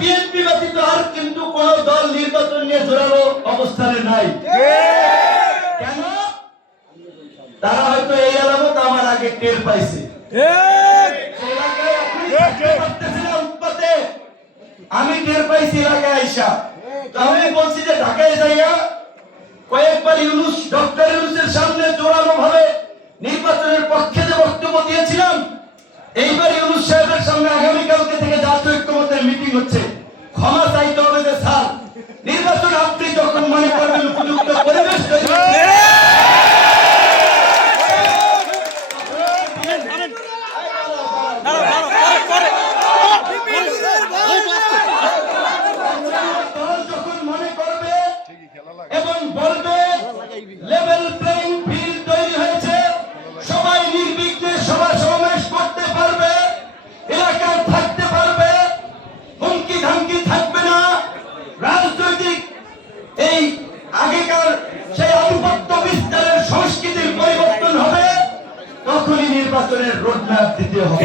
BNP ব্যতীত আর কিন্তু কোন দল নির্বাচন নিয়ে জোরালো অবস্থানে নাই। কেন? তারা হয়তো এই আলামত আমার আগে টের পাইছে। আমি টের পাইছি এলাকায় আইসা, তাহলে বলছি যে ঢাকায় যাইয়া কয়েকবার ইউনূস, ডক্টর ইউনূসের সামনে জোরালো ভাবে নির্বাচনের পক্ষে যে বক্তব্য দিয়েছিলাম, এইবার ইউনূস সাহেবের সামনে আগামীকালকে থেকে জাতীয় ঐক্যমত্যের মিটিং হচ্ছে। ক্ষমা চাইতে হবে যে স্যার, নির্বাচন আপনি যখন মনে করবেন উপযুক্ত পরিবেশ তৈরি যখন মনে করবে এবং বলবে লেভেল প্লেইং ফিল্ড তৈরি হয়েছে, সবাই নির্বিঘ্নে সভা সমাবেশ করতে পারবে, এলাকায় থাকতে পারবে, হুমকি ধামকি থাকবে না, রাজনৈতিক এই আগেকার সেই আধিপত্য বিস্তারের সংস্কৃতির পরিবর্তন হবে, তখনই নির্বাচনের রোডম্যাপ দিতে হবে।